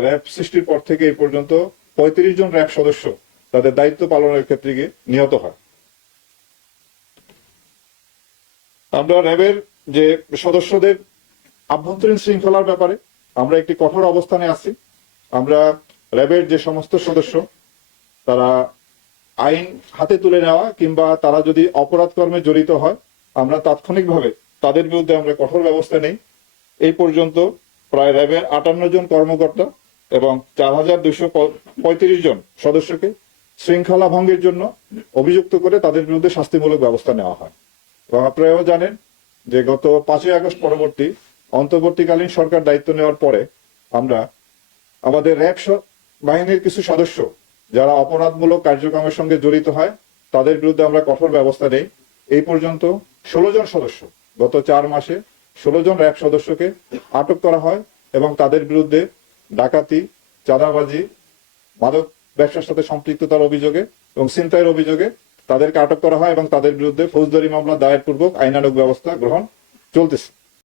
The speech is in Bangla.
র্যাব সৃষ্টির পর থেকে এই পর্যন্ত 35 জন র্যাব সদস্য তাদের দায়িত্ব পালনের ক্ষেত্রে গিয়ে নিহত হয়। আমরা র্যাবের যে সদস্যদের আভ্যন্তরীণ শৃঙ্খলার ব্যাপারে আমরা একটি কঠোর অবস্থানে আছি। আমরা র্যাবের যে সমস্ত সদস্য তারা আইন হাতে তুলে নেওয়া কিংবা তারা যদি অপরাধ কর্মে জড়িত হয় আমরা তাৎক্ষণিকভাবে তাদের বিরুদ্ধে আমরা কঠোর ব্যবস্থা নেই। এই পর্যন্ত প্রায় র্যাবের 58 জন কর্মকর্তা এবং 4235 জন সদস্যকে শৃঙ্খলা ভঙ্গের জন্য অভিযুক্ত করে তাদের বিরুদ্ধে শাস্তিমূলক ব্যবস্থা নেওয়া হয়। এবং আপনারাও জানেন যে গত 5ই আগস্ট পরবর্তী অন্তর্বর্তীকালীন সরকার দায়িত্ব নেওয়ার পরে আমরা আমাদের র্যাব বাহিনীর কিছু সদস্য যারা অপরাধমূলক কার্যক্রমের সঙ্গে জড়িত হয় তাদের বিরুদ্ধে আমরা কঠোর ব্যবস্থা নেই। এই পর্যন্ত 16 জন সদস্য, গত 4 মাসে 16 জন র্যাব সদস্যকে আটক করা হয় এবং তাদের বিরুদ্ধে ডাকাতি, চাঁদাবাজি, মাদক ব্যবসার সাথে সম্পৃক্ততার অভিযোগে এবং ছিনতাইয়ের অভিযোগে তাদেরকে আটক করা হয় এবং তাদের বিরুদ্ধে ফৌজদারি মামলা দায়ের পূর্বক আইনানুগ ব্যবস্থা গ্রহণ চলতেছে।